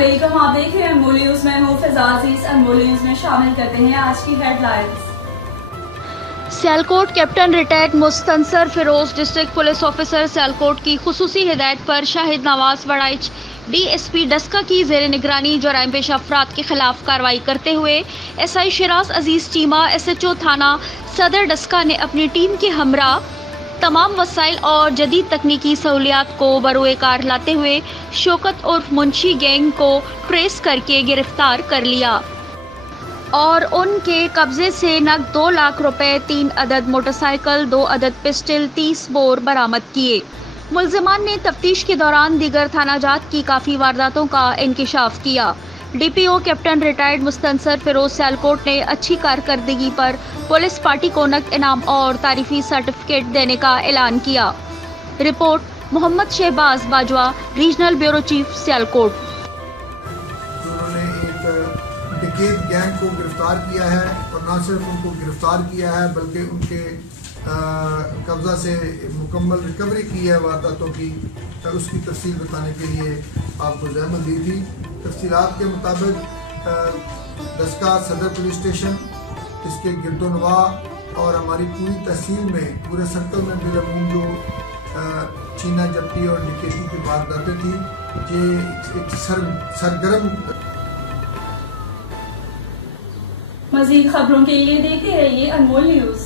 अस्सलामुअलैकुम, आप देख रहे हैं अनमोल न्यूज में हूँ फिजाजीज। अनमोल न्यूज में शामिल करते हैं आज की headlines. Sialkot captain retired Mustansar Firoz district police officer Sialkot की खुसूसी हिदायत पर शाहिद नवाज वड़ाइच डीएसपी डस्का की जेर निगरानी जराइम पेशा अफराद के खिलाफ कार्रवाई करते हुए एसआई शिराज अजीज चीमा एसएचओ थाना सदर डस्का ने अपनी टीम के हमरा तमाम वसाइल और जदीद तकनीकी सहूलियात को बरोए कार लाते हुए शौकत उर्फ मुंशी गैंग को ट्रेस करके गिरफ्तार कर लिया और उनके कब्जे से नकद 2 लाख रुपए, 3 अदद मोटरसाइकिल, 2 अदद पिस्टल, 30 बोर बरामद किए। मुल्जिमान ने तफ्तीश के दौरान दीगर थानाजात की काफ़ी वारदातों का इंकिशाफ किया। DPO captain retired Mustansar Firoz Sialkot ने अच्छी कारकर्दगी पर पुलिस पार्टी को नकद इनाम और तारीफी सर्टिफिकेट देने का ऐलान किया। Report Mohammad Shahbaz Bajwa, regional bureau chief Sialkot. उन्होंने एक डकैत गैंग को गिरफ्तार किया है और न सिर्फ उनको गिरफ्तार किया है बल्कि उनके कब्जा से मुकम्मल रिकवरी की है वारदातों की। उसकी तफसील बताने के लिए आपको जहमत दी थी। तफसीलात के मुताबिक डस्का सदर पुलिस स्टेशन, इसके गिरदोनवा और हमारी पूरी तहसील में, पूरे सर्कल में बिलमूम जो चीना जप्ती और डकैती की वारदातें थी, ये एक सरगर्म। मज़ीद खबरों के लिए देखते रहिए अनमोल न्यूज।